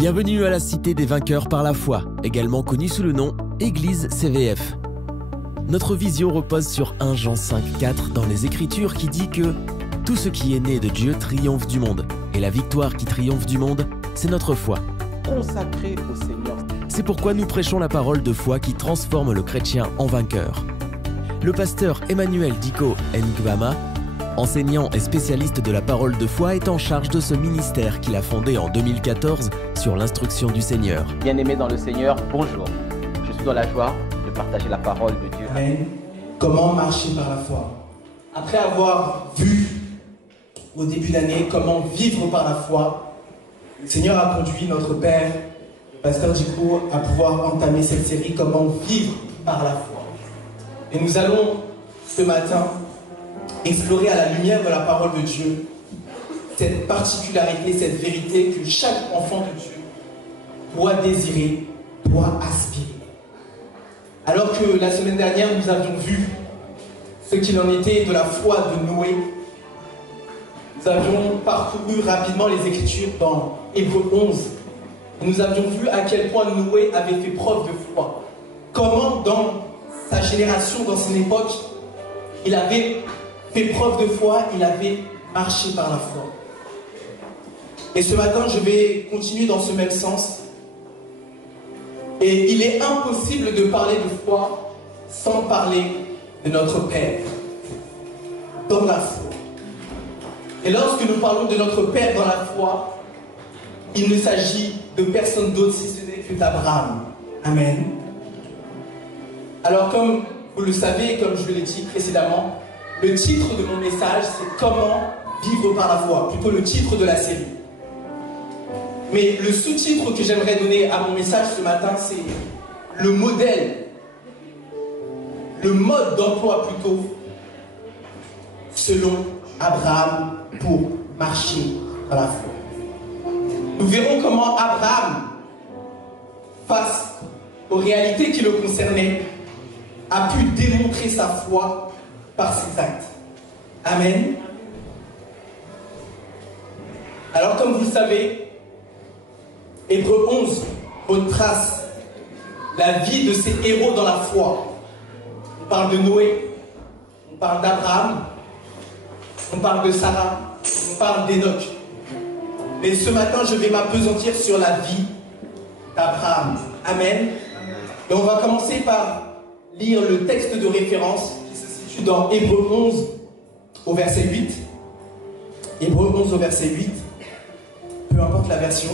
Bienvenue à la Cité des Vainqueurs par la foi, également connue sous le nom Église CVF. Notre vision repose sur 1 Jean 5,4 dans les Écritures qui dit que « Tout ce qui est né de Dieu triomphe du monde, et la victoire qui triomphe du monde, c'est notre foi. » Consacré au Seigneur. C'est pourquoi nous prêchons la parole de foi qui transforme le chrétien en vainqueur. Le pasteur Emmanuel Diko Ngwama, enseignant et spécialiste de la parole de foi, est en charge de ce ministère qu'il a fondé en 2014 sur l'instruction du Seigneur. Bien-aimés dans le Seigneur, bonjour. Je suis dans la joie de partager la parole de Dieu. Amen. Comment marcher par la foi? Après avoir vu au début d'année comment vivre par la foi, le Seigneur a conduit notre Père, le pasteur Diko, à pouvoir entamer cette série Comment vivre par la foi. Et nous allons ce matin explorer à la lumière de la parole de Dieu cette particularité, cette vérité que chaque enfant de Dieu doit désirer, doit aspirer. Alors que la semaine dernière, nous avions vu ce qu'il en était de la foi de Noé, nous avions parcouru rapidement les Écritures dans Hébreux 11. Et nous avions vu à quel point Noé avait fait preuve de foi. Comment dans sa génération, dans son époque, il avait fait preuve de foi, il avait marché par la foi. Et ce matin, je vais continuer dans ce même sens. Et il est impossible de parler de foi sans parler de notre Père dans la foi. Et lorsque nous parlons de notre Père dans la foi, il ne s'agit de personne d'autre si ce n'est que d'Abraham. Amen. Alors comme vous le savez, comme je l'ai dit précédemment, le titre de mon message, c'est Comment vivre par la foi, plutôt le titre de la série. Mais le sous-titre que j'aimerais donner à mon message ce matin, c'est le modèle, le mode d'emploi plutôt, selon Abraham pour marcher par la foi. Nous verrons comment Abraham, face aux réalités qui le concernaient, a pu démontrer sa foi par ses actes. Amen. Alors comme vous le savez, Hébreux 11 retrace la vie de ces héros dans la foi. On parle de Noé, on parle d'Abraham, on parle de Sarah, on parle d'Enoch. Mais ce matin, je vais m'appesantir sur la vie d'Abraham. Amen. Et on va commencer par lire le texte de référence qui se situe dans Hébreux 11 au verset 8. Hébreux 11 au verset 8, peu importe la version.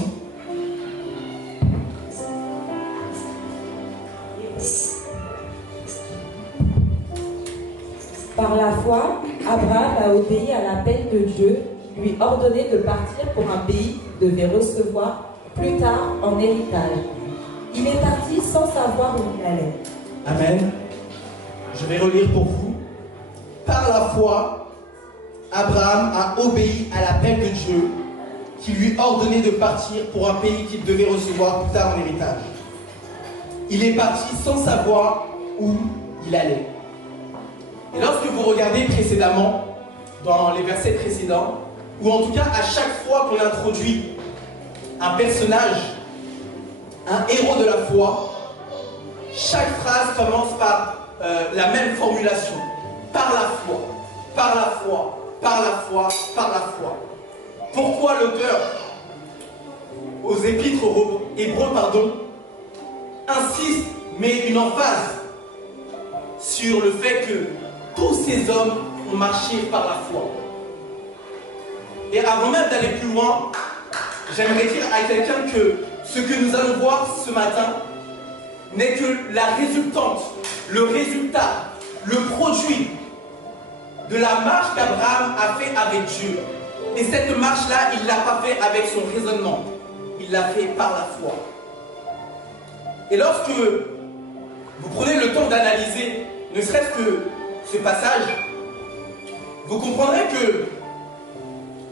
Par la foi, Abraham a obéi à l'appel de Dieu qui lui ordonnait de partir pour un pays qu'il devait recevoir plus tard en héritage. Il est parti sans savoir où il allait. Amen. Je vais relire pour vous. Par la foi, Abraham a obéi à l'appel de Dieu qui lui ordonnait de partir pour un pays qu'il devait recevoir plus tard en héritage. Il est parti sans savoir où il allait. Et lorsque vous regardez précédemment, dans les versets précédents, ou en tout cas à chaque fois qu'on introduit un personnage, un héros de la foi, chaque phrase commence par la même formulation. Par la foi, par la foi, par la foi, par la foi. Pourquoi l'auteur, aux épîtres hébreux, insiste, met une emphase sur le fait que tous ces hommes ont marché par la foi. Et avant même d'aller plus loin, j'aimerais dire à quelqu'un que ce que nous allons voir ce matin n'est que la résultante, le résultat, le produit de la marche qu'Abraham a fait avec Dieu. Et cette marche-là, il ne l'a pas fait avec son raisonnement. Il l'a fait par la foi. Et lorsque vous prenez le temps d'analyser, ne serait-ce que ce passage, vous comprendrez que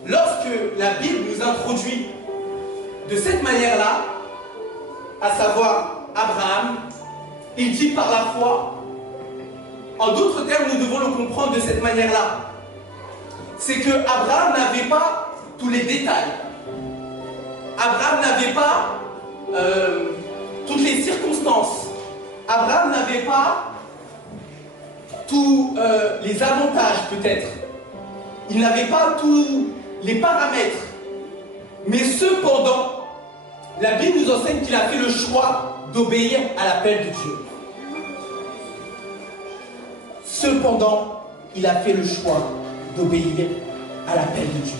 lorsque la Bible nous introduit de cette manière-là, à savoir Abraham, il dit par la foi. En d'autres termes, nous devons le comprendre de cette manière-là. C'est que Abraham n'avait pas tous les détails. Abraham n'avait pas toutes les circonstances. Abraham n'avait pas tous les avantages peut-être. Il n'avait pas tous les paramètres. Mais cependant, la Bible nous enseigne qu'il a fait le choix d'obéir à l'appel de Dieu. Cependant, il a fait le choix d'obéir à l'appel de Dieu.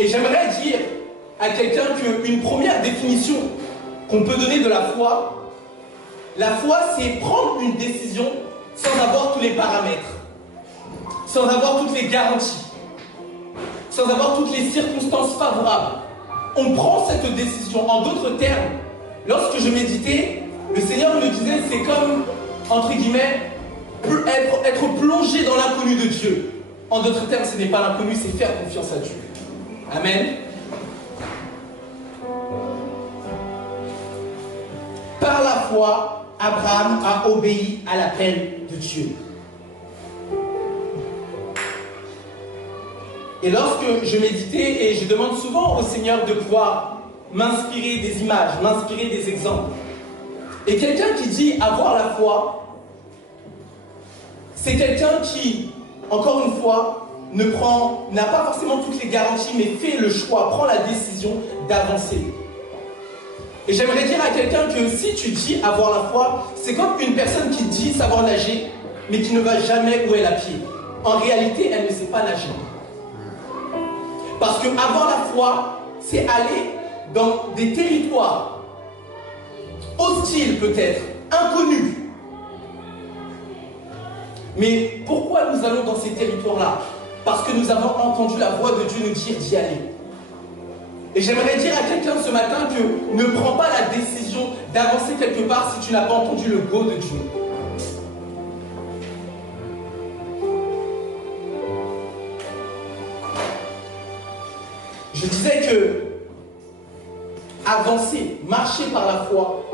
Et j'aimerais dire à quelqu'un qu'une première définition qu'on peut donner de la foi, c'est prendre une décision sans avoir tous les paramètres, sans avoir toutes les garanties, sans avoir toutes les circonstances favorables. On prend cette décision. En d'autres termes, lorsque je méditais, le Seigneur me disait, c'est comme, entre guillemets, être plongé dans l'inconnu de Dieu. En d'autres termes, ce n'est pas l'inconnu, c'est faire confiance à Dieu. Amen. Par la foi, Abraham a obéi à l'appel de Dieu. Et lorsque je méditais, et je demande souvent au Seigneur de pouvoir m'inspirer des images, m'inspirer des exemples. Et quelqu'un qui dit avoir la foi, c'est quelqu'un qui, encore une fois, n'a pas forcément toutes les garanties, mais fait le choix, prend la décision d'avancer. Et j'aimerais dire à quelqu'un que si tu dis avoir la foi, c'est comme une personne qui dit savoir nager, mais qui ne va jamais où elle a pied. En réalité, elle ne sait pas nager. Parce que avoir la foi, c'est aller dans des territoires hostiles peut-être, inconnus. Mais pourquoi nous allons dans ces territoires-là? Parce que nous avons entendu la voix de Dieu nous dire d'y aller. Et j'aimerais dire à quelqu'un ce matin que ne prends pas la décision d'avancer quelque part si tu n'as pas entendu le go de Dieu. Je disais que avancer, marcher par la foi,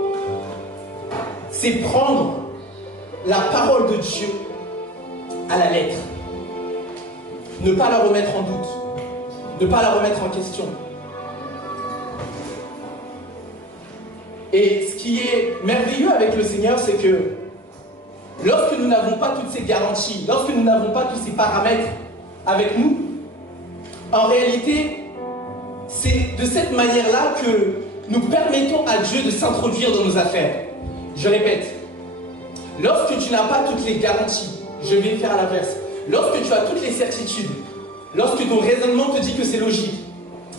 c'est prendre la parole de Dieu à la lettre. Ne pas la remettre en doute, ne pas la remettre en question. Et ce qui est merveilleux avec le Seigneur, c'est que lorsque nous n'avons pas toutes ces garanties, lorsque nous n'avons pas tous ces paramètres avec nous, en réalité, c'est de cette manière-là que nous permettons à Dieu de s'introduire dans nos affaires. Je répète, lorsque tu n'as pas toutes les garanties, je vais faire à l'inverse. Lorsque tu as toutes les certitudes, lorsque ton raisonnement te dit que c'est logique,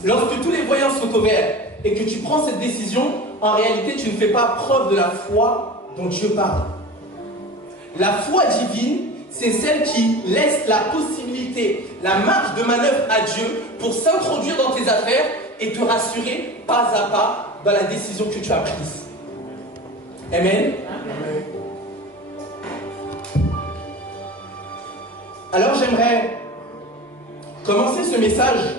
lorsque tous les voyants sont au vert et que tu prends cette décision, en réalité, tu ne fais pas preuve de la foi dont Dieu parle. La foi divine, c'est celle qui laisse la possibilité, la marge de manœuvre à Dieu pour s'introduire dans tes affaires et te rassurer pas à pas dans la décision que tu as prise. Amen. Amen. Alors j'aimerais commencer ce message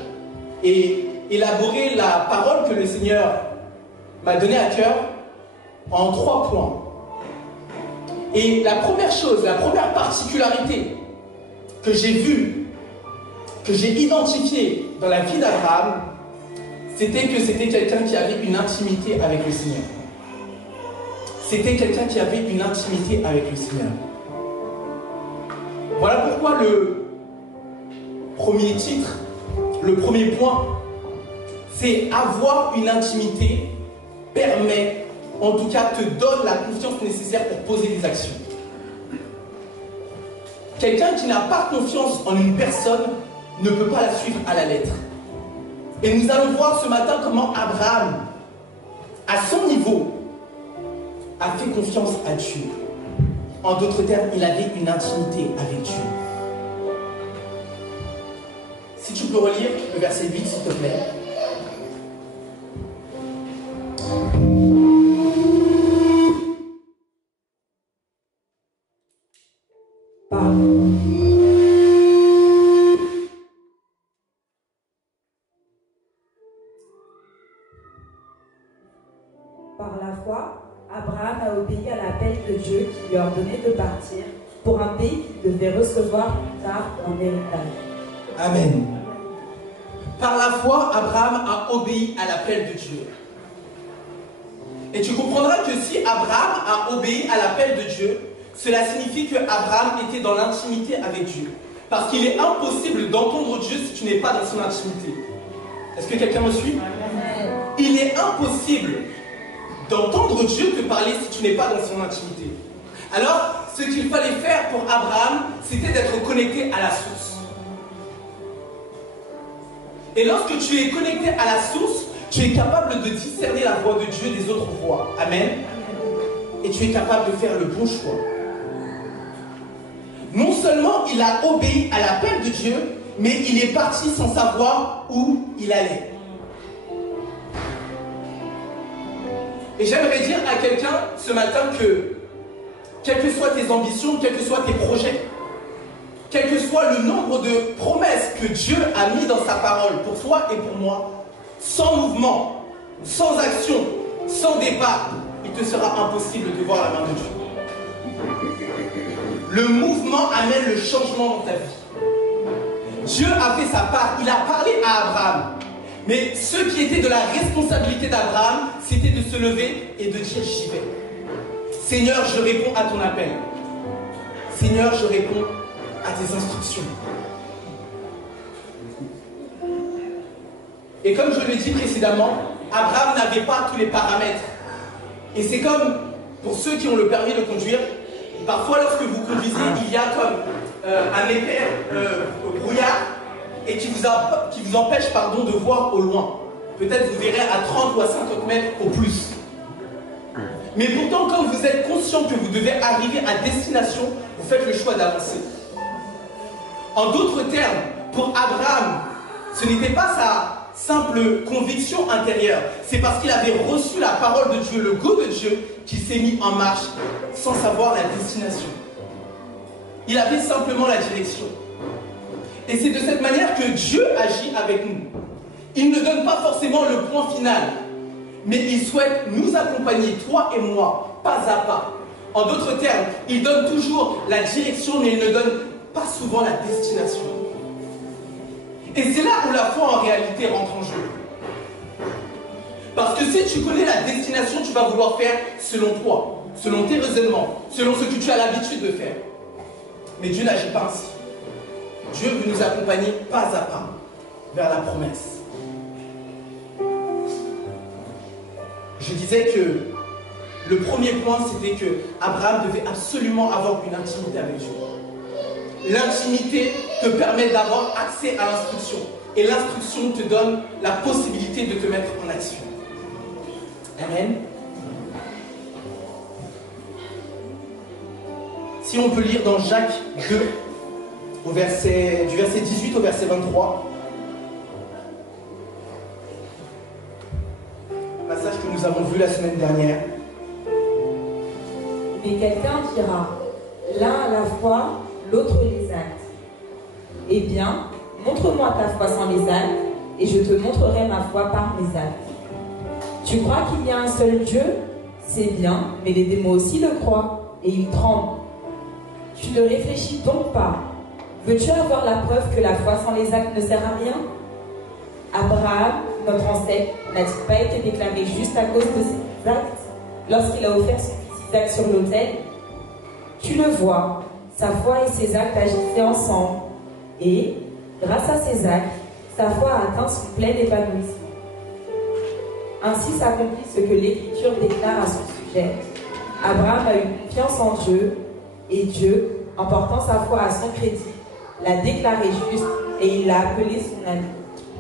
et élaborer la parole que le Seigneur m'a donnée à cœur en 3 points. Et la première chose, la première particularité que j'ai vue, que j'ai identifiée dans la vie d'Abraham, c'était que c'était quelqu'un qui avait une intimité avec le Seigneur. C'était quelqu'un qui avait une intimité avec le Seigneur. Voilà pourquoi le premier titre, le premier point, c'est avoir une intimité permet, en tout cas te donne la confiance nécessaire pour poser des actions. Quelqu'un qui n'a pas confiance en une personne ne peut pas la suivre à la lettre. Et nous allons voir ce matin comment Abraham, à son niveau, a fait confiance à Dieu. En d'autres termes, il avait une intimité avec Dieu. Si tu peux relire le verset 8, s'il te plaît. Par la foi, Abraham a obéi à l'appel de Dieu qui lui ordonnait de partir pour un pays qu'il devait recevoir plus tard en héritage. Amen. Par la foi, Abraham a obéi à l'appel de Dieu. Et tu comprendras que si Abraham a obéi à l'appel de Dieu, cela signifie que Abraham était dans l'intimité avec Dieu. Parce qu'il est impossible d'entendre Dieu si tu n'es pas dans son intimité. Est-ce que quelqu'un me suit? Il est impossible d'entendre Dieu te parler si tu n'es pas dans son intimité. Alors, ce qu'il fallait faire pour Abraham, c'était d'être connecté à la source. Et lorsque tu es connecté à la source, tu es capable de discerner la voix de Dieu des autres voix. Amen. Et tu es capable de faire le bon choix. Non seulement il a obéi à l'appel de Dieu, mais il est parti sans savoir où il allait. Et j'aimerais dire à quelqu'un ce matin que, quelles que soient tes ambitions, quels que soient tes projets, quel que soit le nombre de promesses que Dieu a mis dans sa parole pour toi et pour moi, sans mouvement, sans action, sans départ, il te sera impossible de voir la main de Dieu. Le mouvement amène le changement dans ta vie. Dieu a fait sa part, il a parlé à Abraham. Mais ce qui était de la responsabilité d'Abraham, c'était de se lever et de dire j'y vais. Seigneur, je réponds à ton appel. Seigneur, je réponds à tes instructions. Et comme je l'ai dit précédemment, Abraham n'avait pas tous les paramètres. Et c'est comme pour ceux qui ont le permis de conduire, parfois lorsque vous conduisez, il y a comme un épais brouillard et qui vous empêche de voir au loin. Peut-être vous verrez à 30 ou à 50 mètres au plus. Mais pourtant, quand vous êtes conscient que vous devez arriver à destination, vous faites le choix d'avancer. En d'autres termes, pour Abraham, ce n'était pas sa simple conviction intérieure. C'est parce qu'il avait reçu la parole de Dieu, le go de Dieu, qu'il s'est mis en marche sans savoir la destination. Il avait simplement la direction. Et c'est de cette manière que Dieu agit avec nous. Il ne donne pas forcément le point final, mais il souhaite nous accompagner, toi et moi, pas à pas. En d'autres termes, il donne toujours la direction, mais il ne donne pas souvent la destination. Et c'est là où la foi en réalité rentre en jeu. Parce que si tu connais la destination, tu vas vouloir faire selon toi, selon tes raisonnements, selon ce que tu as l'habitude de faire. Mais Dieu n'agit pas ainsi. Dieu veut nous accompagner pas à pas vers la promesse. Je disais que le premier point, c'était que Abraham devait absolument avoir une intimité avec Dieu. L'intimité te permet d'avoir accès à l'instruction. Et l'instruction te donne la possibilité de te mettre en action. Amen. Si on peut lire dans Jacques 2, du verset 18 au verset 23, passage que nous avons vu la semaine dernière. Mais quelqu'un dira, l'un à la fois, l'autre les actes. Eh bien, montre-moi ta foi sans les actes, et je te montrerai ma foi par mes actes. Tu crois qu'il y a un seul Dieu? C'est bien, mais les démons aussi le croient, et ils tremblent. Tu ne réfléchis donc pas. Veux-tu avoir la preuve que la foi sans les actes ne sert à rien? Abraham, notre ancêtre, n'a-t-il pas été déclaré juste à cause de ses actes lorsqu'il a offert son fils Isaac sur l'autel? Tu le vois, sa foi et ses actes agissaient ensemble. Et, grâce à ses actes, sa foi a atteint son plein épanouissement. Ainsi s'accomplit ce que l'Écriture déclare à son sujet. Abraham a eu confiance en Dieu, et Dieu, en portant sa foi à son crédit, l'a déclaré juste et il l'a appelé son ami.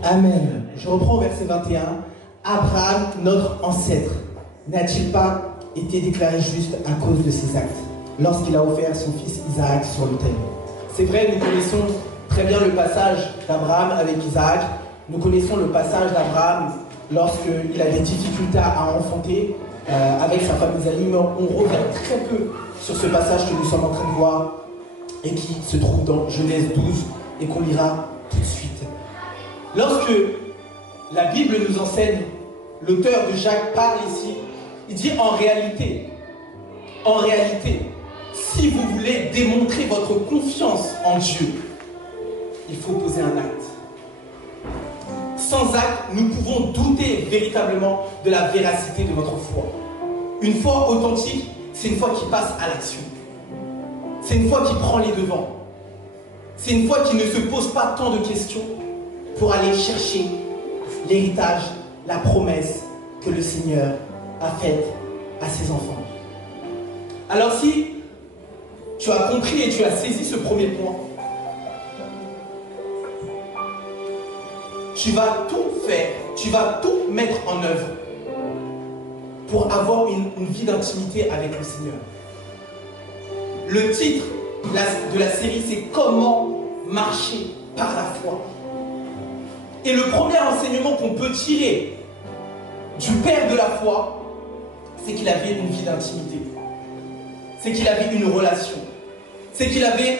Amen. Je reprends au verset 21. Abraham, notre ancêtre, n'a-t-il pas été déclaré juste à cause de ses actes lorsqu'il a offert son fils Isaac sur l'autel? C'est vrai, nous connaissons très bien le passage d'Abraham avec Isaac. Nous connaissons le passage d'Abraham lorsqu'il a des difficultés à enfanter avec sa femme Isaïe, mais on revient très peu sur ce passage que nous sommes en train de voir et qui se trouve dans Genèse 12 et qu'on lira tout de suite. Lorsque la Bible nous enseigne, l'auteur de Jacques parle ici, il dit en réalité, si vous voulez démontrer votre confiance en Dieu, il faut poser un acte. sans acte, nous pouvons douter véritablement de la véracité de notre foi. Une foi authentique, c'est une foi qui passe à l'action. C'est une foi qui prend les devants. C'est une foi qui ne se pose pas tant de questions pour aller chercher l'héritage, la promesse que le Seigneur a faite à ses enfants. Alors si tu as compris et tu as saisi ce premier point, tu vas tout faire, tu vas tout mettre en œuvre pour avoir une vie d'intimité avec le Seigneur. Le titre de la série, c'est « Comment marcher par la foi ». Et le premier enseignement qu'on peut tirer du Père de la foi, c'est qu'il avait une vie d'intimité. C'est qu'il avait une relation. C'est qu'il avait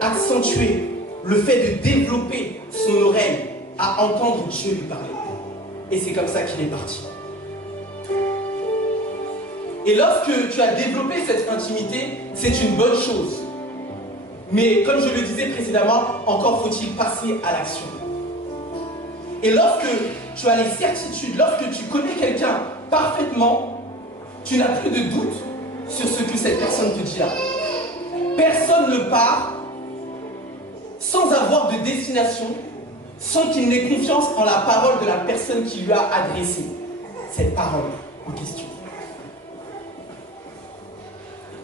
accentué le fait de développer son oreille à entendre Dieu lui parler. Et c'est comme ça qu'il est parti. Et lorsque tu as développé cette intimité, c'est une bonne chose. Mais comme je le disais précédemment, encore faut-il passer à l'action. Et lorsque tu as les certitudes, lorsque tu connais quelqu'un parfaitement, tu n'as plus de doute sur ce que cette personne te dira. Personne ne part sans avoir de destination, sans qu'il n'ait confiance en la parole de la personne qui lui a adressé cette parole en question.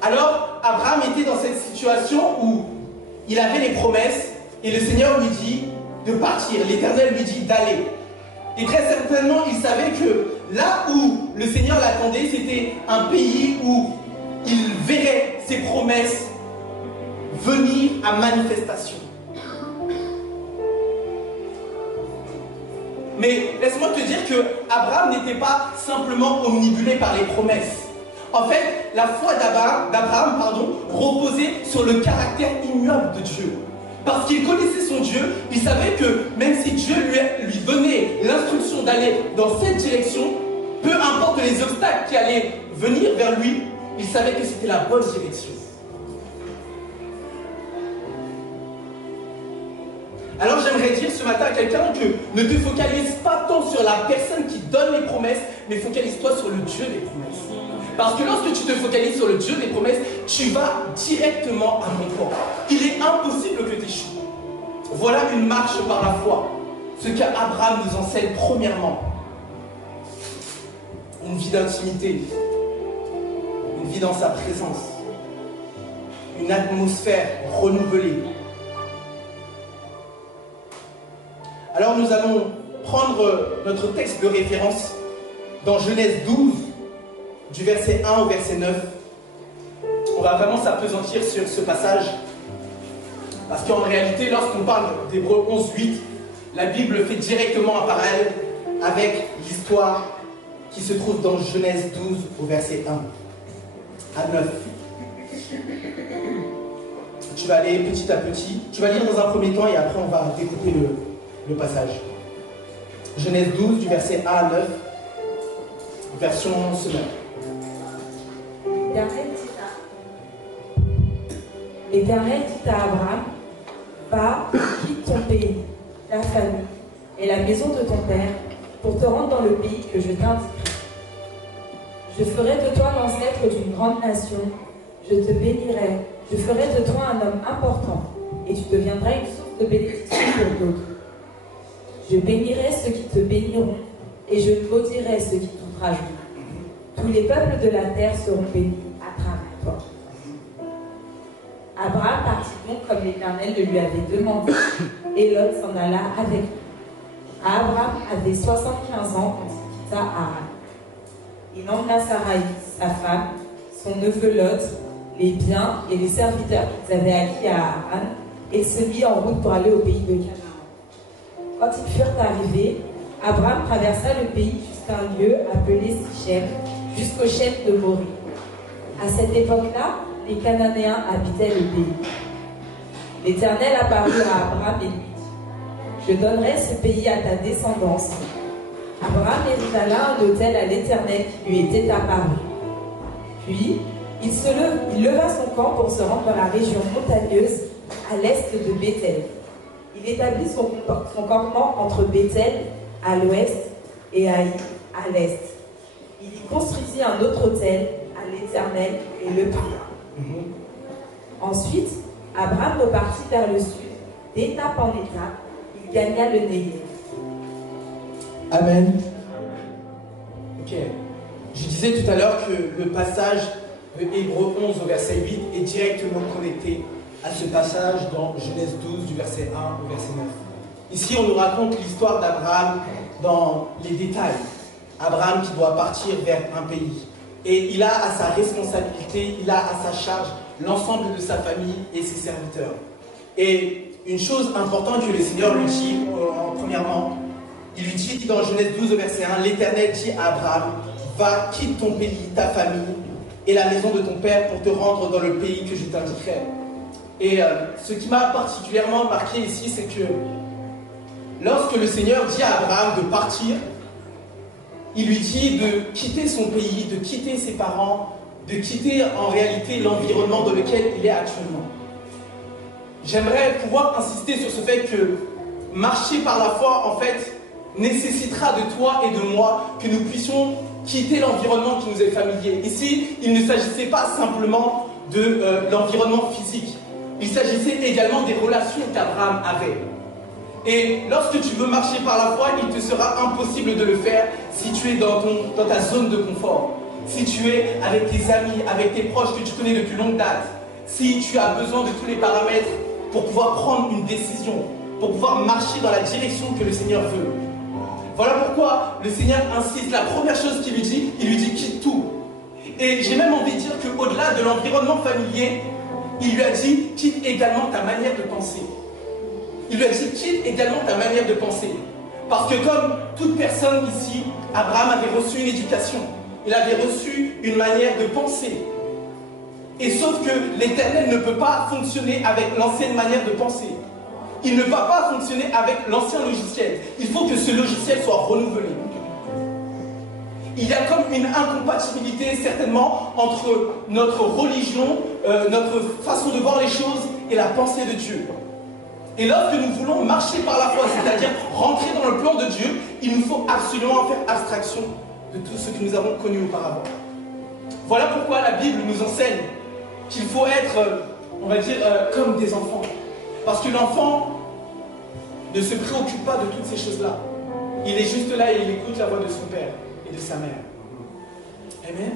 Alors, Abraham était dans cette situation où il avait les promesses et le Seigneur lui dit de partir. L'Éternel lui dit d'aller. Et très certainement, il savait que là où le Seigneur l'attendait, c'était un pays où il verrait ses promesses venir à manifestation. Mais laisse-moi te dire que Abraham n'était pas simplement omnibulé par les promesses. En fait, la foi d'Abraham reposait sur le caractère immuable de Dieu. Parce qu'il connaissait son Dieu, il savait que même si Dieu lui donnait l'instruction d'aller dans cette direction, peu importe les obstacles qui allaient venir vers lui, il savait que c'était la bonne direction. Alors j'aimerais dire ce matin à quelqu'un que ne te focalise pas tant sur la personne qui donne les promesses, mais focalise-toi sur le Dieu des promesses. Parce que lorsque tu te focalises sur le Dieu des promesses, tu vas directement à mon corps. Il est impossible que tu échoues. Voilà une marche par la foi. Ce qu'Abraham nous enseigne premièrement. Une vie d'intimité. Une vie dans sa présence. Une atmosphère renouvelée. Alors nous allons prendre notre texte de référence dans Genèse 12, du verset 1 au verset 9. On va vraiment s'appesantir sur ce passage. Parce qu'en réalité, lorsqu'on parle d'Hébreux 11:8, la Bible fait directement un parallèle avec l'histoire qui se trouve dans Genèse 12 au verset 1 à 9. Tu vas aller petit à petit. Tu vas lire dans un premier temps et après on va découper le passage. Genèse 12 du verset 1 à 9, version semaine. L'Éternel dit à Abraham, va, quitte ton pays, ta famille et la maison de ton père pour te rendre dans le pays que je t'indiquerai. Je ferai de toi l'ancêtre d'une grande nation, je te bénirai, je ferai de toi un homme important et tu deviendras une source de bénédiction pour d'autres. Je bénirai ceux qui te béniront et je maudirai ceux qui t'outrageront. Tous les peuples de la terre seront bénis à travers toi. Abraham partit donc comme l'Éternel le lui avait demandé, et Lot s'en alla avec lui. Abraham avait 75 ans quand il quitta Haran. Il emmena Sarai, sa femme, son neveu Lot, les biens et les serviteurs qu'ils avaient acquis à Haran, et se mit en route pour aller au pays de Canaan. Quand ils furent arrivés, Abraham traversa le pays jusqu'à un lieu appelé Sichem, jusqu'au chef de Morée. À cette époque-là, les Cananéens habitaient le pays. L'Éternel apparut à Abraham et lui dit, je donnerai ce pays à ta descendance. Abraham érigea là un autel à l'Éternel qui lui était apparu. Puis, il leva son camp pour se rendre dans la région montagneuse à l'est de Béthel. Il établit son campement entre Béthel à l'ouest et à l'est. Il y construisit un autre autel à l'Éternel et le pria. Ensuite, Abraham repartit vers le sud, d'étape en étape, il gagna le Négev. Amen. Ok. Je disais tout à l'heure que le passage de Hébreux 11 au verset 8 est directement connecté à ce passage dans Genèse 12 du verset 1 au verset 9. Ici, on nous raconte l'histoire d'Abraham dans les détails. Abraham qui doit partir vers un pays. Et il a à sa responsabilité, il a à sa charge l'ensemble de sa famille et ses serviteurs. Et une chose importante que le Seigneur lui dit, premièrement, il lui dit dans Genèse 12 au verset 1, l'Éternel dit à Abraham, va, quitte ton pays, ta famille et la maison de ton père pour te rendre dans le pays que je t'indiquerai. Et ce qui m'a particulièrement marqué ici, c'est que lorsque le Seigneur dit à Abraham de partir, il lui dit de quitter son pays, de quitter ses parents, de quitter en réalité l'environnement dans lequel il est actuellement. J'aimerais pouvoir insister sur ce fait que marcher par la foi, en fait, nécessitera de toi et de moi que nous puissions quitter l'environnement qui nous est familier. Ici, il ne s'agissait pas simplement de l'environnement physique. Il s'agissait également des relations qu'Abraham avait. Et lorsque tu veux marcher par la foi, il te sera impossible de le faire si tu es dans ta zone de confort. Si tu es avec tes amis, avec tes proches que tu connais depuis longue date. Si tu as besoin de tous les paramètres pour pouvoir prendre une décision, pour pouvoir marcher dans la direction que le Seigneur veut. Voilà pourquoi le Seigneur insiste. La première chose qu'il lui dit, il lui dit quitte tout. Et j'ai même envie de dire qu'au-delà de l'environnement familier, il lui a dit quitte également ta manière de penser. Il lui a dit quitte également ta manière de penser. Parce que comme toute personne ici, Abraham avait reçu une éducation. Il avait reçu une manière de penser. Et sauf que l'Éternel ne peut pas fonctionner avec l'ancienne manière de penser. Il ne va pas fonctionner avec l'ancien logiciel. Il faut que ce logiciel soit renouvelé. Il y a comme une incompatibilité certainement entre notre religion, notre façon de voir les choses et la pensée de Dieu. Et lorsque nous voulons marcher par la foi, c'est-à-dire rentrer dans le plan de Dieu, il nous faut absolument faire abstraction de tout ce que nous avons connu auparavant. Voilà pourquoi la Bible nous enseigne qu'il faut être, on va dire, comme des enfants. Parce que l'enfant ne se préoccupe pas de toutes ces choses-là. Il est juste là et il écoute la voix de son père et de sa mère. Amen.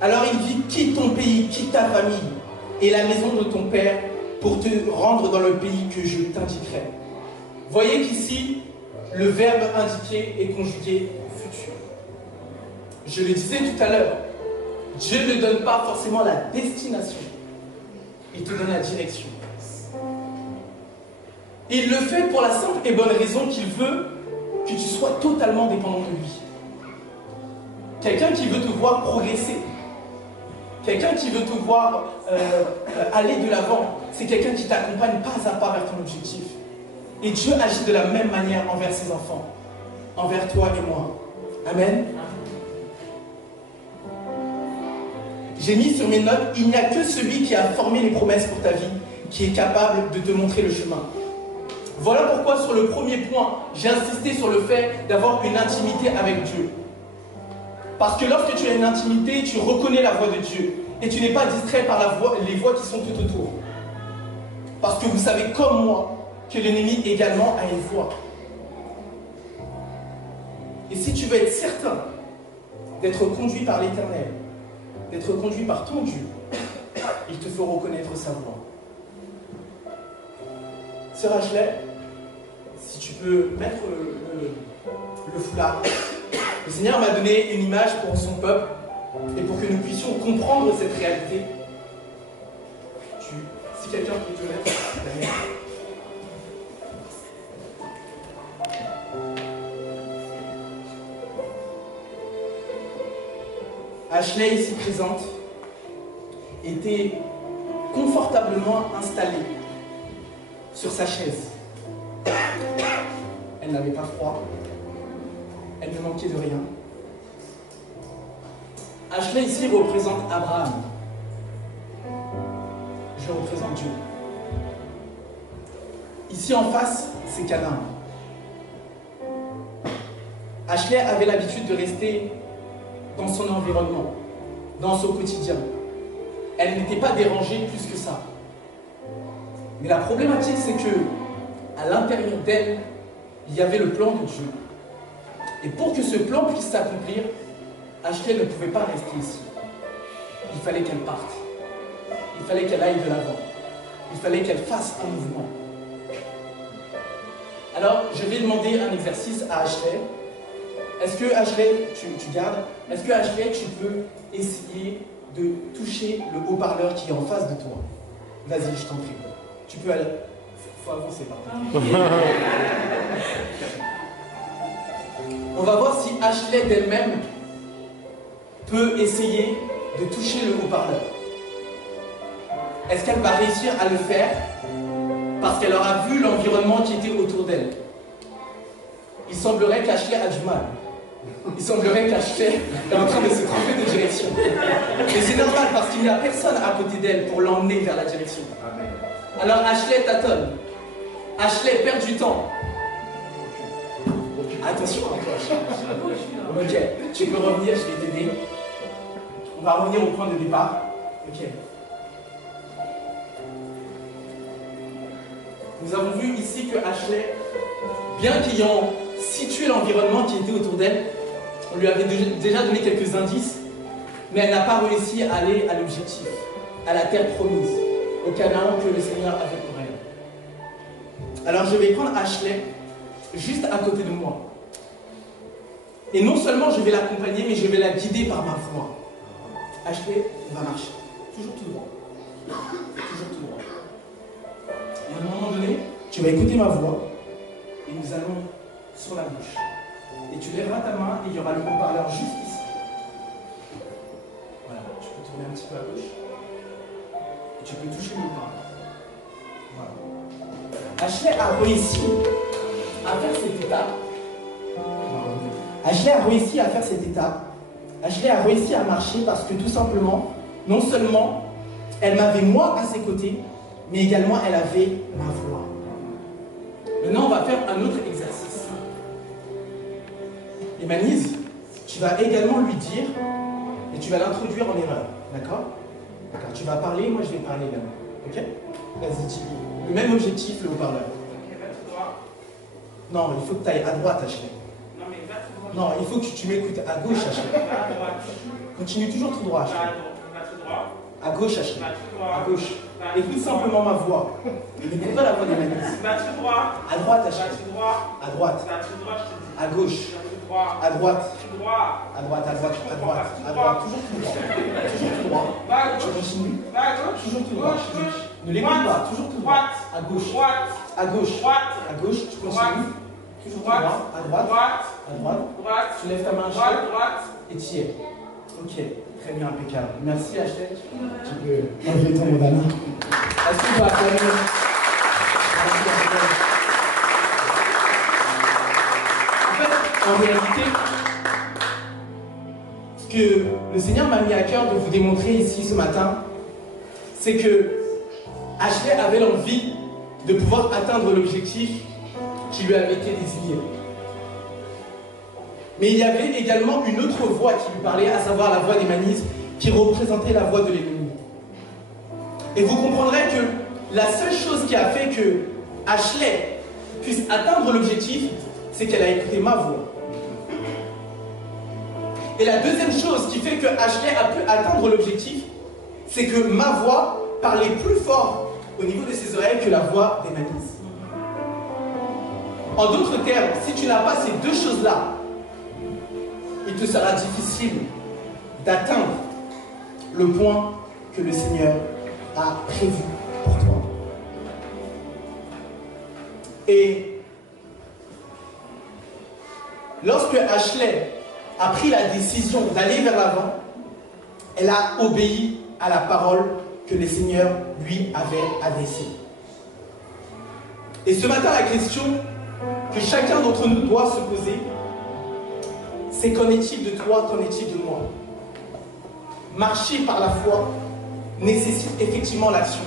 Alors il dit, quitte ton pays, quitte ta famille et la maison de ton père pour te rendre dans le pays que je t'indiquerai. Voyez qu'ici, le verbe indiqué est conjugué au futur. Je le disais tout à l'heure, Dieu ne donne pas forcément la destination, il te donne la direction. Il le fait pour la simple et bonne raison qu'il veut que tu sois totalement dépendant de lui. Quelqu'un qui veut te voir progresser, quelqu'un qui veut te voir aller de l'avant, c'est quelqu'un qui t'accompagne pas à pas vers ton objectif. Et Dieu agit de la même manière envers ses enfants, envers toi et moi. Amen. J'ai mis sur mes notes, il n'y a que celui qui a formé les promesses pour ta vie qui est capable de te montrer le chemin. Voilà pourquoi sur le premier point, j'ai insisté sur le fait d'avoir une intimité avec Dieu. Parce que lorsque tu as une intimité, tu reconnais la voix de Dieu. Et tu n'es pas distrait par les voix qui sont tout autour. Parce que vous savez comme moi que l'ennemi également a une voix. Et si tu veux être certain d'être conduit par l'Éternel, d'être conduit par ton Dieu, il te faut reconnaître sa voix. Sœur Ashley, si tu peux mettre le foulard. Le Seigneur m'a donné une image pour son peuple et pour que nous puissions comprendre cette réalité. Si quelqu'un peut te mettre derrière. Ashley, ici présente, était confortablement installée sur sa chaise. Elle n'avait pas froid. Elle ne manquait de rien. Ashley ici représente Abraham. Je représente Dieu. Ici en face, c'est Canaan. Ashley avait l'habitude de rester dans son environnement, dans son quotidien. Elle n'était pas dérangée plus que ça. Mais la problématique, c'est que à l'intérieur d'elle, il y avait le plan de Dieu. Et pour que ce plan puisse s'accomplir, Ashley ne pouvait pas rester ici. Il fallait qu'elle parte. Il fallait qu'elle aille de l'avant. Il fallait qu'elle fasse un mouvement. Alors, je vais demander un exercice à Ashley. Est-ce que Ashley, tu gardes, est-ce que Ashley, tu peux essayer de toucher le haut-parleur qui est en face de toi? Vas-y, je t'en prie. Tu peux aller. Faut avancer par contre. On va voir si Ashley d'elle-même peut essayer de toucher le haut-parleur. Est-ce qu'elle va réussir à le faire parce qu'elle aura vu l'environnement qui était autour d'elle? Il semblerait qu'Ashley a du mal. Il semblerait qu'Ashley est en train de se tromper de direction. Et c'est normal parce qu'il n'y a personne à côté d'elle pour l'emmener vers la direction. Alors Ashley tâtonne. Ashley perd du temps. Attention à toi. Ok, tu peux revenir, je vais t'aider. On va revenir au point de départ. Ok. Nous avons vu ici que Ashley, bien qu'ayant situé l'environnement qui était autour d'elle, on lui avait déjà donné quelques indices, mais elle n'a pas réussi à aller à l'objectif, à la terre promise, au Canaan que le Seigneur avait pour elle. Alors je vais prendre Ashley juste à côté de moi. Et non seulement je vais l'accompagner, mais je vais la guider par ma voix. Ashley, on va marcher. Toujours tout droit. Toujours tout droit. Et à un moment donné, tu vas écouter ma voix et nous allons sur la gauche. Et tu lèveras ta main et il y aura le haut-parleur juste ici. Voilà, tu peux tourner un petit peu à gauche. Et tu peux toucher le haut-parleur. Voilà. Ashley a réussi à faire cette étape. Ashley a réussi à faire cette étape. Ashley a réussi à marcher parce que tout simplement, non seulement elle m'avait moi à ses côtés, mais également elle avait ma voix. Maintenant, on va faire un autre exercice. Emanise, tu vas également lui dire, et tu vas l'introduire en erreur. D'accord? D'accord. Tu vas parler, moi je vais parler également. Ok? Vas-y, dis le même objectif, le haut-parleur. Non, il faut que tu ailles à droite, Ashley. Non, il faut que tu m'écoutes à gauche, Ashley. Continue toujours tout droit, Ashley. À gauche, Ashley. À gauche. Écoute simplement ma voix. N'écoute pas la voix d'Emanise. À droite, Ashley. À droite. À gauche. À droite. À droite, à droite, à droite. À droite. Toujours tout droit. Toujours tout droit. Tu continues. Toujours tout droit. Ne l'écoute pas. Toujours tout droit. À gauche. À gauche. À gauche. Tu continues. Toujours tout droit. À droite. À droite. Tu lèves ta main, Ashley. Et tu y es. Ok. Très bien, impeccable. Merci, Ashley. Tu peux enlever ton bandana. Est-ce que tu vas applaudir? Merci, Ashley. En réalité, ce que le Seigneur m'a mis à cœur de vous démontrer ici ce matin, c'est que Ashley avait l'envie de pouvoir atteindre l'objectif qui lui avait été désigné. Mais il y avait également une autre voix qui lui parlait, à savoir la voix d'Emanise, qui représentait la voix de l'ennemi. Et vous comprendrez que la seule chose qui a fait que Ashley puisse atteindre l'objectif, c'est qu'elle a écouté ma voix. Et la deuxième chose qui fait que Ashley a pu atteindre l'objectif, c'est que ma voix parlait plus fort au niveau de ses oreilles que la voix d'Emanise. En d'autres termes, si tu n'as pas ces deux choses-là, il te sera difficile d'atteindre le point que le Seigneur a prévu pour toi. Et lorsque Ashley a pris la décision d'aller vers l'avant, elle a obéi à la parole que le Seigneur lui avait adressée. Et ce matin, la question que chacun d'entre nous doit se poser, c'est qu'en est-il de toi, qu'en est-il de moi? Marcher par la foi nécessite effectivement l'action.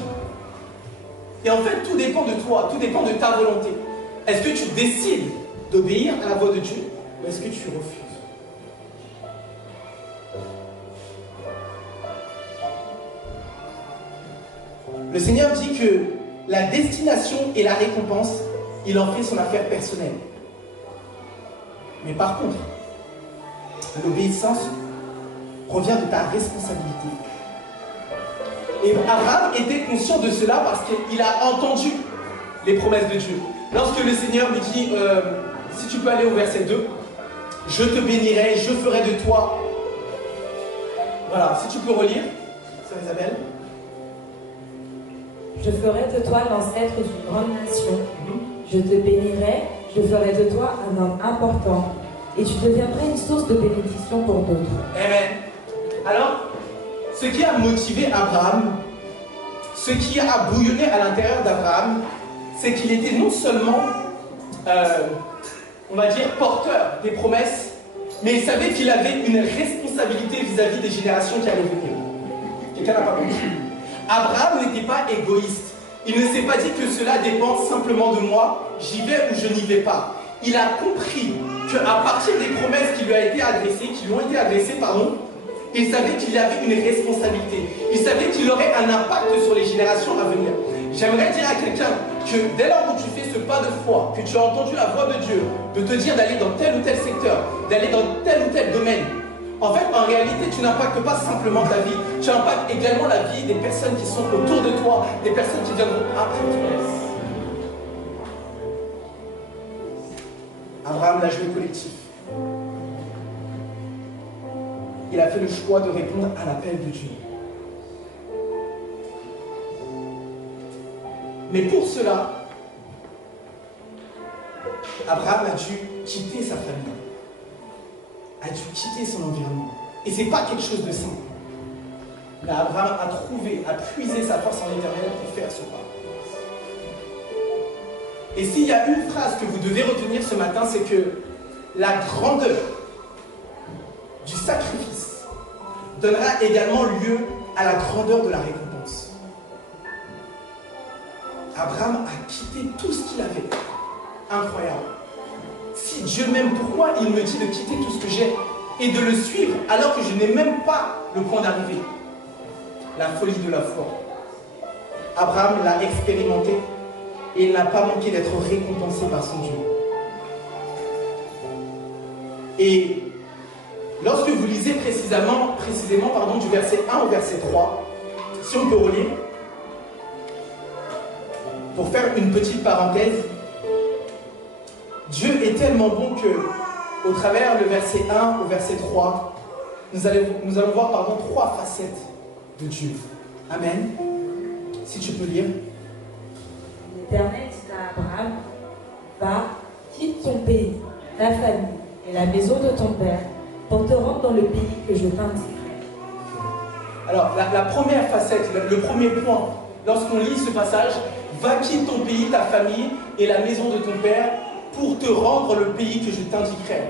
Et en fait, tout dépend de toi, tout dépend de ta volonté. Est-ce que tu décides d'obéir à la voix de Dieu ou est-ce que tu refuses? Le Seigneur dit que la destination et la récompense, il en fait son affaire personnelle. Mais par contre, l'obéissance provient de ta responsabilité. Et Abraham était conscient de cela parce qu'il a entendu les promesses de Dieu. Lorsque le Seigneur lui dit, si tu peux aller au verset 2, je te bénirai, je ferai de toi. Voilà, si tu peux relire, Sœur Isabelle. Je ferai de toi l'ancêtre d'une grande nation. Je te bénirai, je ferai de toi un homme important. Et tu deviendras une source de bénédiction pour d'autres. Amen. Alors, ce qui a motivé Abraham, ce qui a bouillonné à l'intérieur d'Abraham, c'est qu'il était non seulement, on va dire, porteur des promesses, mais il savait qu'il avait une responsabilité vis-à-vis des générations qui allaient venir. Quelqu'un n'a pas compris. Abraham n'était pas égoïste. Il ne s'est pas dit que cela dépend simplement de moi, j'y vais ou je n'y vais pas. Il a compris qu'à partir des promesses qui lui ont été adressées, il savait qu'il avait une responsabilité. Il savait qu'il aurait un impact sur les générations à venir. J'aimerais dire à quelqu'un que dès lors où tu fais ce pas de foi, que tu as entendu la voix de Dieu, de te dire d'aller dans tel ou tel secteur, d'aller dans tel ou tel domaine, en fait, en réalité, tu n'impactes pas simplement ta vie, tu impactes également la vie des personnes qui sont autour de toi, des personnes qui viendront après toi. Abraham l'a joué collectif. Il a fait le choix de répondre à l'appel de Dieu. Mais pour cela, Abraham a dû quitter sa famille, a dû quitter son environnement. Et ce n'est pas quelque chose de simple. Mais Abraham a puisé sa force en l'Éternel pour faire ce pas. Et s'il y a une phrase que vous devez retenir ce matin, c'est que la grandeur du sacrifice donnera également lieu à la grandeur de la récompense. Abraham a quitté tout ce qu'il avait. Incroyable. Si Dieu m'aime, pourquoi il me dit de quitter tout ce que j'ai et de le suivre alors que je n'ai même pas le point d'arrivée? La folie de la foi. Abraham l'a expérimenté et il n'a pas manqué d'être récompensé par son Dieu. Et lorsque vous lisez précisément du verset 1 au verset 3, si on peut relire, pour faire une petite parenthèse, Dieu est tellement bon que, au travers le verset 1 au verset 3, nous allons voir trois facettes de Dieu. Amen. Si tu peux lire. L'Éternel dit à Abraham, va, quitte ton pays, ta famille et la maison de ton père, pour te rendre dans le pays que je t'indiquerai. Alors, la première facette, le premier point, lorsqu'on lit ce passage, va, quitte ton pays, ta famille et la maison de ton père, pour te rendre le pays que je t'indiquerai.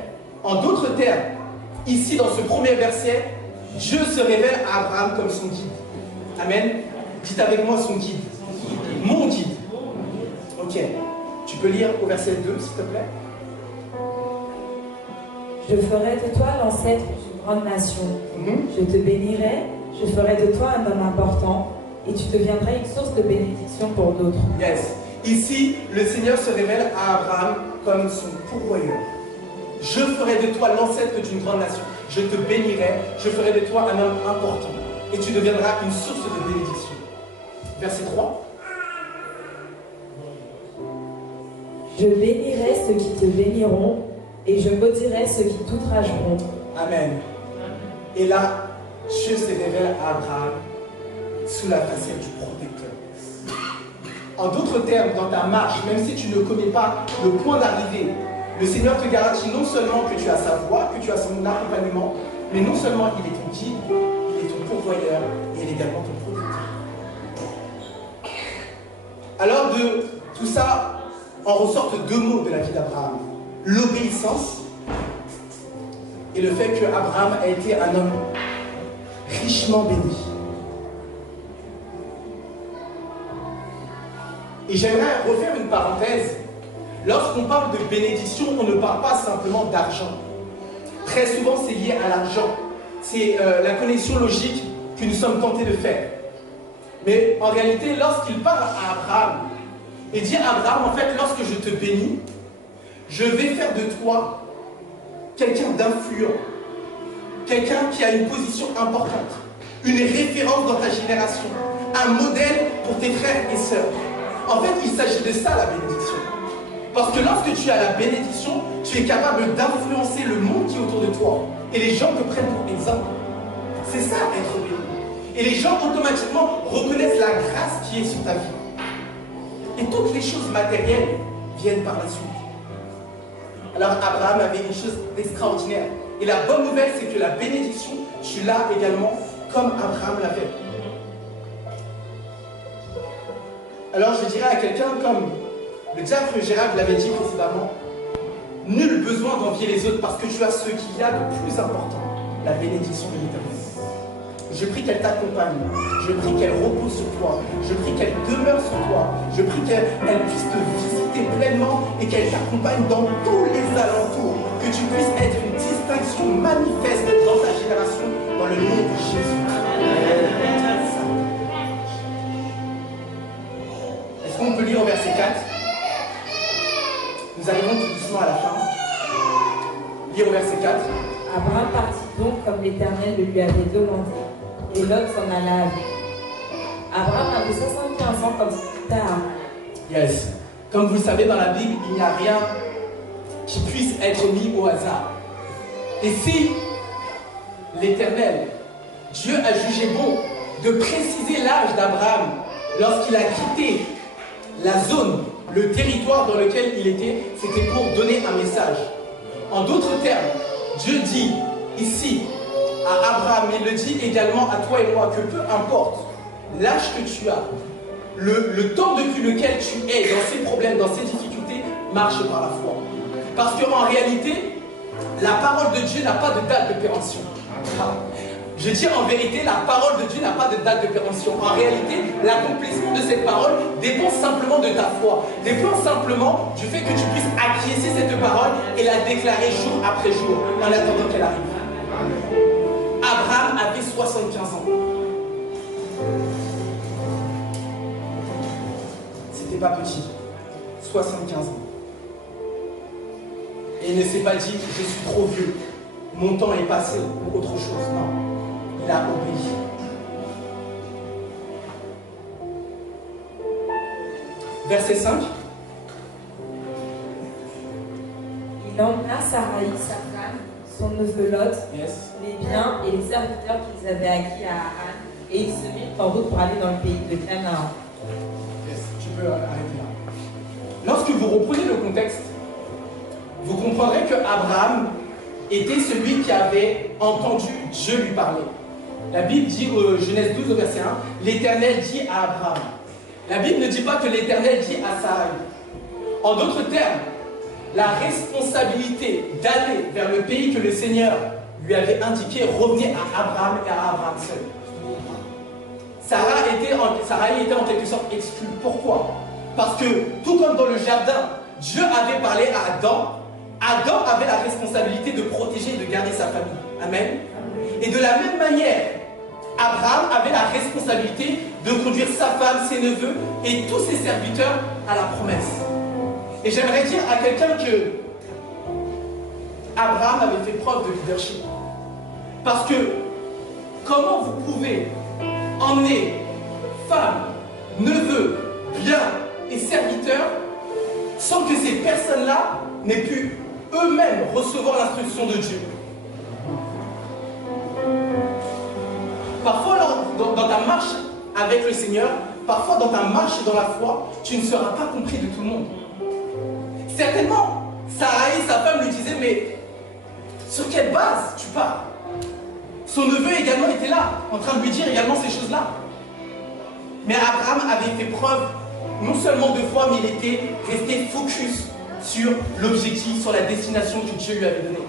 En d'autres termes, ici dans ce premier verset, Dieu se révèle à Abraham comme son guide. Amen. Dites avec moi son guide. Mon guide. Ok. Tu peux lire au verset 2, s'il te plaît. Je ferai de toi l'ancêtre d'une grande nation. Je te bénirai, je ferai de toi un homme important, et tu deviendras une source de bénédiction pour d'autres. Yes. Ici, le Seigneur se révèle à Abraham comme son pourvoyeur. Je ferai de toi l'ancêtre d'une grande nation. Je te bénirai, je ferai de toi un homme important. Et tu deviendras une source de bénédiction. Verset 3. Je bénirai ceux qui te béniront, et je maudirai ceux qui t'outrageront. Amen. Et là, Dieu se révèle à Abraham sous la facette du protecteur. En d'autres termes, dans ta marche, même si tu ne connais pas le point d'arrivée, le Seigneur te garantit non seulement que tu as sa voix, que tu as son accompagnement, mais non seulement il est ton guide, il est ton pourvoyeur et il est également ton protecteur. Alors de tout ça, en ressortent deux mots de la vie d'Abraham. L'obéissance et le fait qu'Abraham a été un homme richement béni. Et j'aimerais refaire une parenthèse. Lorsqu'on parle de bénédiction, on ne parle pas simplement d'argent. Très souvent, c'est lié à l'argent. C'est la connexion logique que nous sommes tentés de faire. Mais en réalité, lorsqu'il parle à Abraham, il dit à Abraham, en fait, lorsque je te bénis, je vais faire de toi quelqu'un d'influent, quelqu'un qui a une position importante, une référence dans ta génération, un modèle pour tes frères et sœurs. En fait, il s'agit de ça, la bénédiction. Parce que lorsque tu as la bénédiction, tu es capable d'influencer le monde qui est autour de toi. Et les gens te prennent pour exemple. C'est ça, être béni. Et les gens, automatiquement, reconnaissent la grâce qui est sur ta vie. Et toutes les choses matérielles viennent par la suite. Alors, Abraham avait une chose d'extraordinaire. Et la bonne nouvelle, c'est que la bénédiction, tu l'as également comme Abraham l'avait. Alors, je dirais à quelqu'un comme le diacre Gérald l'avait dit précédemment, nul besoin d'envier les autres parce que tu as ce qu'il y a de plus important, la bénédiction de l'Éternel. Je prie qu'elle t'accompagne, je prie qu'elle repose sur toi, je prie qu'elle demeure sur toi, je prie qu'elle puisse te visiter pleinement et qu'elle t'accompagne dans tous les alentours, que tu puisses être une distinction manifeste dans ta génération, dans le nom de Jésus. Est-ce qu'on peut lire au verset 4? Nous arrivons tout doucement à la fin. Lire au verset 4. Abraham partit donc comme l'Éternel le lui avait demandé, et Lot s'en alla avec. Abraham avait 75 ans comme plus tard. Yes. Comme vous le savez, dans la Bible, il n'y a rien qui puisse être mis au hasard. Et si l'Éternel, Dieu a jugé bon de préciser l'âge d'Abraham lorsqu'il a quitté la zone, le territoire dans lequel il était, c'était pour donner un message. En d'autres termes, Dieu dit ici à Abraham, il le dit également à toi et moi, que peu importe l'âge que tu as, le temps depuis lequel tu es dans ces problèmes, dans ces difficultés, marche par la foi. Parce qu'en réalité, la parole de Dieu n'a pas de date de péremption. Je dis en vérité, la parole de Dieu n'a pas de date de péremption. En réalité, l'accomplissement de cette parole dépend simplement de ta foi. Dépend simplement du fait que tu puisses acquiescer cette parole et la déclarer jour après jour en attendant qu'elle arrive. Abraham avait 75 ans. C'était pas petit. 75 ans. Et il ne s'est pas dit, je suis trop vieux. Mon temps est passé ou autre chose. Non. Il a obéi. Verset 5. Il emmena Sarai, sa femme, son neveu Lot, Yes. les biens et les serviteurs qu'ils avaient acquis à Haran, et ils se mirent en route pour aller dans le pays de Canaan. Yes. Tu peux arrêter là. Lorsque vous reprenez le contexte, vous comprendrez que Abraham était celui qui avait entendu Dieu lui parler. La Bible dit, Genèse 12 au verset 1, l'Éternel dit à Abraham. La Bible ne dit pas que l'Éternel dit à Sarai. En d'autres termes, la responsabilité d'aller vers le pays que le Seigneur lui avait indiqué revenait à Abraham et à Abraham seul. Sarai était en quelque sorte exclue. Pourquoi? Parce que, tout comme dans le jardin, Dieu avait parlé à Adam, Adam avait la responsabilité de protéger et de garder sa famille. Amen. Et de la même manière, Abraham avait la responsabilité de conduire sa femme, ses neveux et tous ses serviteurs à la promesse. Et j'aimerais dire à quelqu'un que Abraham avait fait preuve de leadership. Parce que comment vous pouvez emmener femme, neveux, biens et serviteurs sans que ces personnes-là n'aient pu eux-mêmes recevoir l'instruction de Dieu? Parfois, dans ta marche avec le Seigneur, parfois dans ta marche dans la foi, tu ne seras pas compris de tout le monde. Certainement, Sarai, sa femme, lui disait, mais sur quelle base tu pars? Son neveu également était là, en train de lui dire également ces choses-là. Mais Abraham avait fait preuve non seulement de foi, mais il était resté focus sur l'objectif, sur la destination que Dieu lui avait donnée.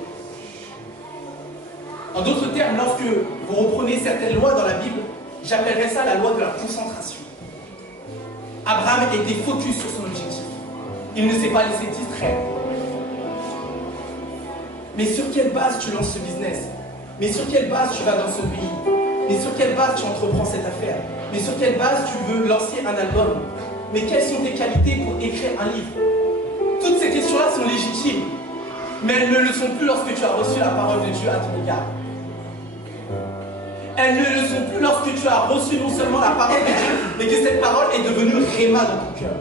En d'autres termes, lorsque vous reprenez certaines lois dans la Bible, j'appellerais ça la loi de la concentration. Abraham était focus sur son objectif. Il ne s'est pas laissé distraire. Mais sur quelle base tu lances ce business? Mais sur quelle base tu vas dans ce pays? Mais sur quelle base tu entreprends cette affaire? Mais sur quelle base tu veux lancer un album? Mais quelles sont tes qualités pour écrire un livre? Toutes ces questions-là sont légitimes, mais elles ne le sont plus lorsque tu as reçu la parole de Dieu à ton égard. Elles ne le sont plus lorsque tu as reçu non seulement la parole de Dieu, mais que cette parole est devenue Réma dans ton cœur.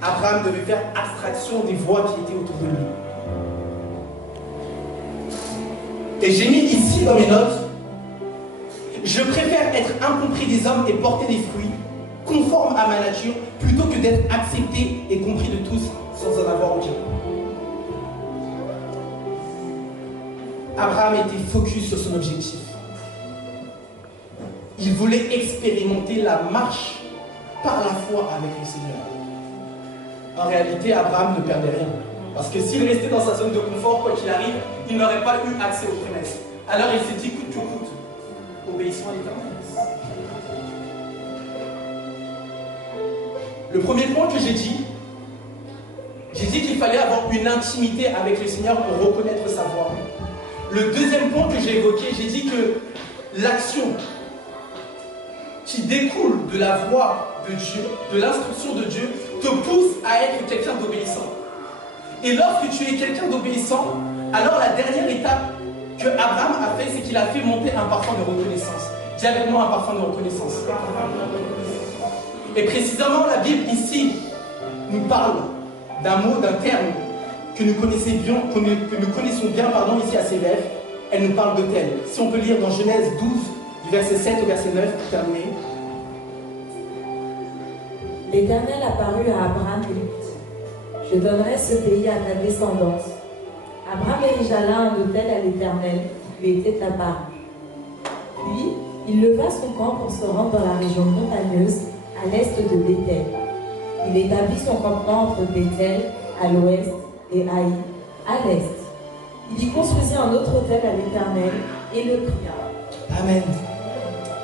Abraham devait faire abstraction des voix qui étaient autour de lui. Et j'ai mis ici dans mes notes: je préfère être incompris des hommes et porter des fruits conformes à ma nature plutôt que d'être accepté et compris de tous sans en avoir aucun. Abraham était focus sur son objectif. Il voulait expérimenter la marche par la foi avec le Seigneur. En réalité, Abraham ne perdait rien. Parce que s'il restait dans sa zone de confort, quoi qu'il arrive, il n'aurait pas eu accès aux promesses. Alors il s'est dit coûte que coûte, obéissons à l'Éternel. Le premier point que j'ai dit qu'il fallait avoir une intimité avec le Seigneur pour reconnaître sa voix. Le deuxième point que j'ai évoqué, j'ai dit que l'action qui découle de la voix de Dieu, de l'instruction de Dieu, te pousse à être quelqu'un d'obéissant. Et lorsque tu es quelqu'un d'obéissant, alors la dernière étape que Abraham a fait, c'est qu'il a fait monter un parfum de reconnaissance. Dis avec moi un parfum de reconnaissance. Et précisément, la Bible ici nous parle d'un mot, d'un terme que nous connaissons bien, ici à CVF. Elle nous parle d'autel. Si on peut lire dans Genèse 12, du verset 7 au verset 9, pour terminer. L'Éternel apparut à Abraham et lui dit: je donnerai ce pays à ta descendance. Abraham érigea là un autel à l'Éternel qui lui était apparu. Puis, il leva son camp pour se rendre dans la région montagneuse à l'est de Béthel. Il établit son campement entre Béthel à l'ouest et Haï à l'est. Il y construisit un autre autel à l'Éternel et le pria. Amen.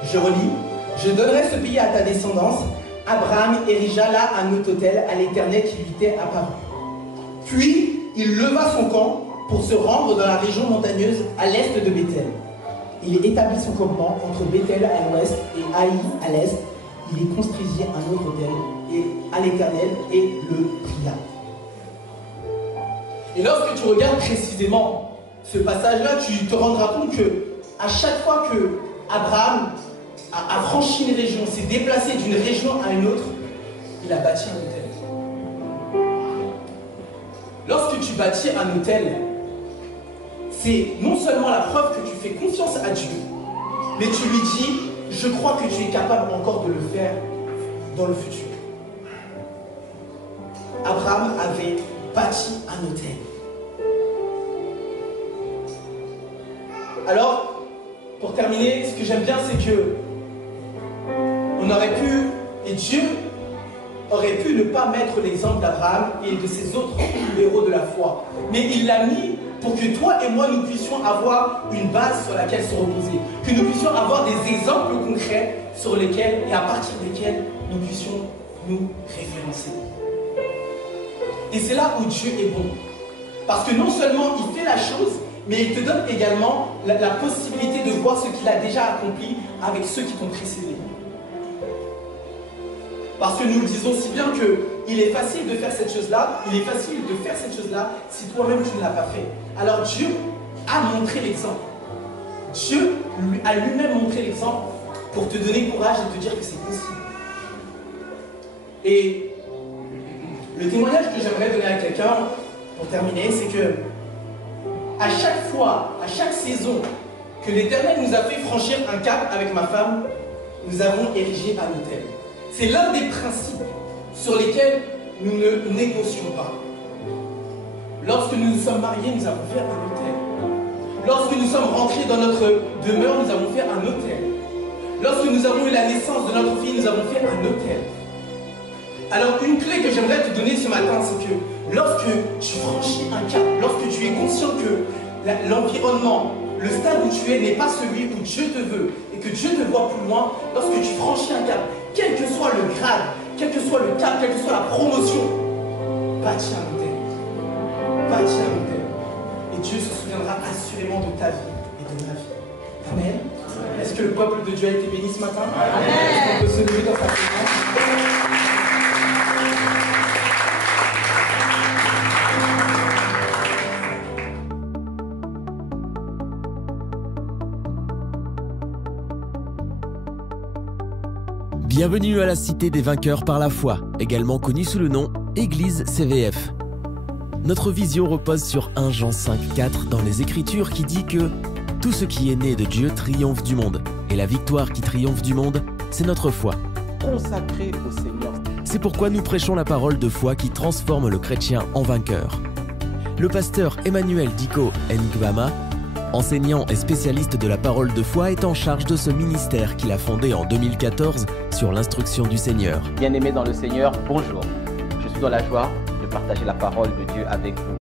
Je relis. Je donnerai ce pays à ta descendance. Abraham érigea là un autre autel à l'Éternel qui lui était apparu. Puis, il leva son camp pour se rendre dans la région montagneuse à l'est de Béthel. Il établit son campement entre Béthel à l'ouest et Haï à l'est. Il y construisit un autre autel à l'Éternel et le pria. Et lorsque tu regardes précisément ce passage-là, tu te rendras compte que à chaque fois que Abraham a franchi une région, s'est déplacé d'une région à une autre, il a bâti un autel. Lorsque tu bâtis un autel, c'est non seulement la preuve que tu fais confiance à Dieu, mais tu lui dis: je crois que tu es capable encore de le faire dans le futur. Abraham avait bâti un autel. Alors, pour terminer, ce que j'aime bien, c'est que on aurait pu, et Dieu aurait pu ne pas mettre l'exemple d'Abraham et de ses autres héros de la foi. Mais il l'a mis pour que toi et moi, nous puissions avoir une base sur laquelle se reposer. Que nous puissions avoir des exemples concrets sur lesquels et à partir desquels nous puissions nous référencer. Et c'est là où Dieu est bon. Parce que non seulement il fait la chose, mais il te donne également la possibilité de voir ce qu'il a déjà accompli avec ceux qui t'ont précédé. Parce que nous le disons si bien qu'il est facile de faire cette chose-là, il est facile de faire cette chose-là si toi-même tu ne l'as pas fait. Alors Dieu a montré l'exemple. Dieu a lui-même montré l'exemple pour te donner courage et te dire que c'est possible. Et le témoignage que j'aimerais donner à quelqu'un, pour terminer, c'est que à chaque fois, à chaque saison que l'Éternel nous a fait franchir un cap avec ma femme, nous avons érigé un autel. C'est l'un des principes sur lesquels nous ne négocions pas. Lorsque nous nous sommes mariés, nous avons fait un autel. Lorsque nous sommes rentrés dans notre demeure, nous avons fait un autel. Lorsque nous avons eu la naissance de notre fille, nous avons fait un autel. Alors une clé que j'aimerais te donner ce matin, c'est que lorsque tu franchis un cap, lorsque tu es conscient que l'environnement, le stade où tu es n'est pas celui où Dieu te veut et que Dieu te voit plus loin lorsque tu franchis un cap, quel que soit le grade, quel que soit le cap, quelle que soit la promotion, bâtis un hôtel. Bâtis un hôtel. Et Dieu se souviendra assurément de ta vie et de ma vie. Amen. Est-ce que le peuple de Dieu a été béni ce matin? Amen. Est-ce qu'on peut se lever dans sa présence? Bienvenue à la Cité des vainqueurs par la foi, également connue sous le nom Église CVF. Notre vision repose sur 1 Jean 5,4 dans les Écritures qui dit que tout ce qui est né de Dieu triomphe du monde, et la victoire qui triomphe du monde, c'est notre foi. Consacré au Seigneur. C'est pourquoi nous prêchons la parole de foi qui transforme le chrétien en vainqueur. Le pasteur Emmanuel Diko Ngwama, enseignant et spécialiste de la parole de foi, est en charge de ce ministère qu'il a fondé en 2014 sur l'instruction du Seigneur. Bien-aimés dans le Seigneur, bonjour. Je suis dans la joie de partager la parole de Dieu avec vous.